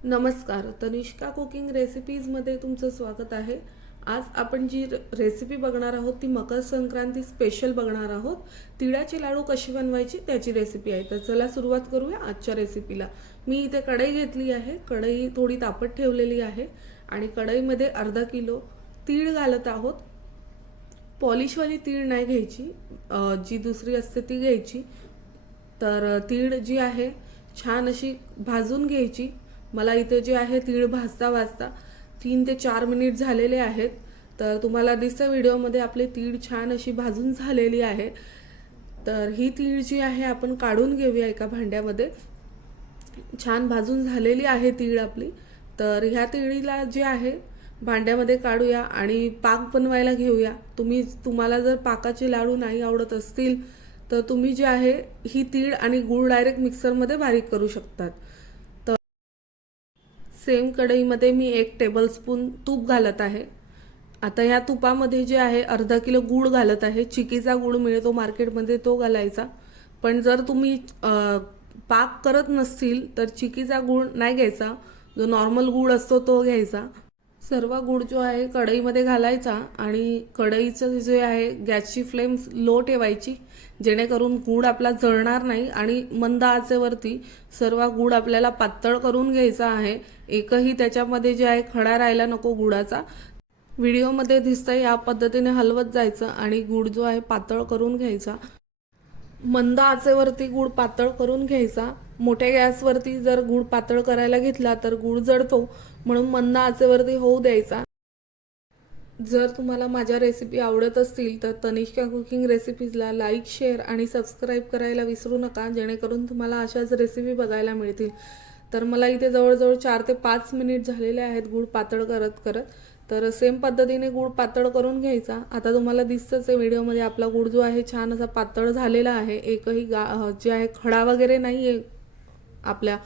नमस्कार, तनिष्का कुकिंग रेसिपीजमध्ये तुमचं स्वागत आहे। आज आपण जी रेसिपी बघणार आहोत ती मकर संक्रांती स्पेशल बघणार आहोत। तिळाचे लाडू कशी बनवायची त्याची रेसिपी आहे। तर चला सुरुवात करूया आजच्या रेसिपीला। मी इथे कढई घेतली आहे, कढई थोडी तापत ठेवलेली आहे आणि कढईमध्ये अर्धा किलो तीळ घालत आहोत। पॉलिशवाली तीळ नाही घ्यायची, जी दुसरी असते ती घ्यायची। तर तीळ जी आहे छान अशी भाजून घ्यायची। मला इथे जे आहे तीळ भाजता भाजता 3 ते 4 मिनिट झालेले आहेत। तर तुम्हाला दिसतं व्हिडिओमध्ये आपले तीळ छान अशी भाजून झालेली आहे। तर ही तीळ जी आहे आपण काढून घेऊया एका भांड्यामध्ये। छान भाजून झालेली आहे तीळ आपली। तर ह्या तीळीला जे आहे भांड्यामध्ये काढूया आणि पाक बनवायला घेऊया। तुम्हाला जर पाकाचे लाडू नाही आवडत असतील तर तुम्ही जे आहे ही तीळ आणि गूळ डायरेक्ट मिक्सरमध्ये बारीक करू शकतात। तर सेम कढईमध्ये मी 1 टेबलस्पून तूप घालत आहे। आता या तुपामध्ये जे आहे अर्धा किलो गूळ घालत आहे। चिकीचा गूळ मिळतो मार्केटमध्ये तो घालायचा। पण जर तुम्ही पाक करत नसतील तर चिकीचा गूळ नाही घ्यायचा, जो नॉर्मल गूळ असतो तो घ्यायचा। सर्व गूळ जो आहे कढईमध्ये घालायचा आणि कढईचं जे आहे गॅसची फ्लेम लो ठेवायची, जेणेकरून गूळ आपला जळणार नाही आणि मंद आचेवरती सर्व गूळ आपल्याला पातळ करून घ्यायचा आहे। एकही त्याच्यामध्ये जे आहे खडा राहायला नको गुळाचा। व्हिडिओमध्ये दिसतंय या पद्धतीने हलवत जायचं आणि गूळ जो आहे पातळ करून घ्यायचा। मंद आचेवरती गूळ पातळ करून घ्यायचा। मोठ्या गॅसवरती जर गूळ पातळ करायला घेतला तर गूळ जळतो, म्हणून मंद आचेवरती होऊ द्यायचा। जर तुम्हाला माझ्या रेसिपी आवडत असतील तर तनिष्का कुकिंग रेसिपीजला लाईक, शेअर आणि सबस्क्राईब करायला विसरू नका, जेणेकरून तुम्हाला अशाच रेसिपी बघायला मिळतील। तर मला इथे जवळजवळ 4 ते 5 मिनिट झालेले आहेत गूळ पातळ करत करत। तर सेम पद्धतीने गूळ पातळ करून घ्यायचा। आता तुम्हाला दिसतंच आहे व्हिडिओमध्ये आपला गूळ जो आहे छान असा पातळ झालेला आहे। एकही जे आहे खडा वगैरे नाही आहे आपल्या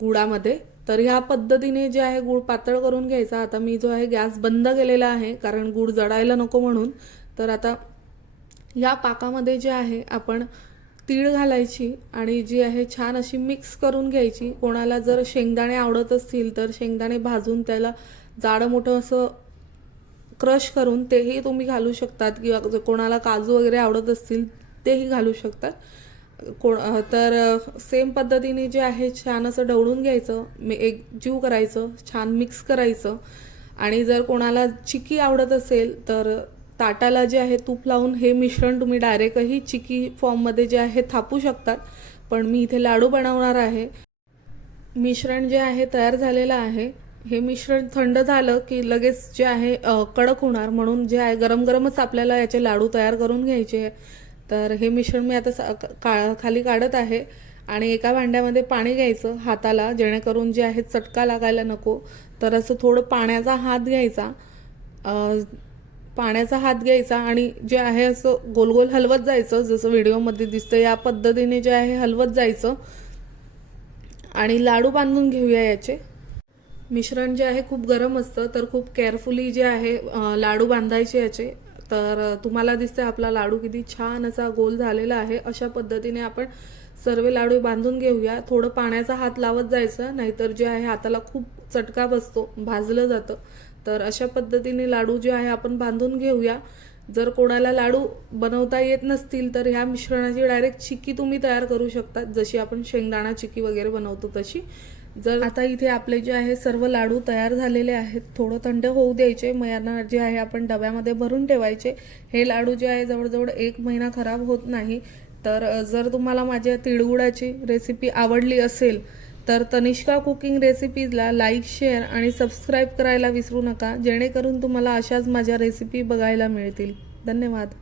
गुळामध्ये। तर ह्या पद्धतीने जे आहे गूळ पातळ करून घ्यायचा। आता मी जो आहे गॅस बंद केलेला आहे, कारण गूळ जळायला नको म्हणून। तर आता या पाकामध्ये जे आहे आपण तीळ घालायची आणि जी आहे छान अशी मिक्स करून घ्यायची। कोणाला जर शेंगदाणे आवडत असतील तर शेंगदाणे भाजून त्याला जाडं मोठं असं क्रश करून तेही तुम्ही घालू शकतात, किंवा कोणाला काजू वगैरे आवडत असतील तेही घालू शकतात। तर सेम पद्धतीने जे आहे छान असं ढवळून घ्यायचं, एक जीव करायचं, छान मिक्स करायचं। आणि जर कोणाला चिकी आवडत असेल तर ताटाला जे आहे तूप लावून हे मिश्रण तुम्ही डायरेक्टही चिकी फॉर्ममध्ये जे आहे थापू शकतात, पण मी इथे लाडू बनवणार आहे। मिश्रण जे आहे तयार झालेलं आहे। हे मिश्रण थंड झालं की लगेच जे आहे कडक होणार, म्हणून जे आहे गरम गरमच आपल्याला याचे लाडू तयार करून घ्यायचे। तर हे मिश्रण मी आता खाली काढत आहे आणि एका भांड्यामध्ये पाणी घ्यायचं हाताला, जेणेकरून जे आहे चटका लागायला नको। तर असं थोडं पाण्याचा हात घ्यायचा, आणि जे आहे असं गोल गोल हलवत जायचं, जसं व्हिडिओमध्ये दिसतं या पद्धतीने जे आहे हलवत जायचं आणि लाडू बांधून घेऊया याचे। मिश्रण जे आहे खूप गरम असतं, तर खूप केअरफुली जे आहे लाडू बांधायचे याचे। तर तुम्हाला दिसतंय आपला लाडू किती छान असा गोल झालेला आहे। अशा पद्धतीने आपण सर्व लाडू बांधून घेऊया। थोडं पाण्याचा हात लावत जायचं, नाहीतर जे आहे हाताला खूप चटका बसतो, भाजलं जातं। तर अशा पद्धतीने लाडू जे आहे आपण बांधून घेऊया। जर कोणाला लाडू बनवता येत नसतील तर ह्या मिश्रणाची डायरेक्ट चिक्की तुम्ही तयार करू शकता, जशी आपण शेंगदाणा चिक्की वगैरे बनवतो तशी। जर आता इथे आपले जे आहे सर्व लाडू तयार झालेले आहेत, थोडं थंड होऊ द्यायचे। मग यांना जे आहे आपण डब्यामध्ये भरून ठेवायचे। हे लाडू जे आहे जवळजवळ 1 महिना खराब होत नाही। तर जर तुम्हाला माझ्या तिळगुळाची रेसिपी आवडली असेल तर तनिष्का कुकिंग रेसिपीजला लाईक, शेअर आणि सबस्क्राईब करायला विसरू नका, जेणेकरून तुम्हाला अशाच माझ्या रेसिपी बघायला मिळतील। धन्यवाद।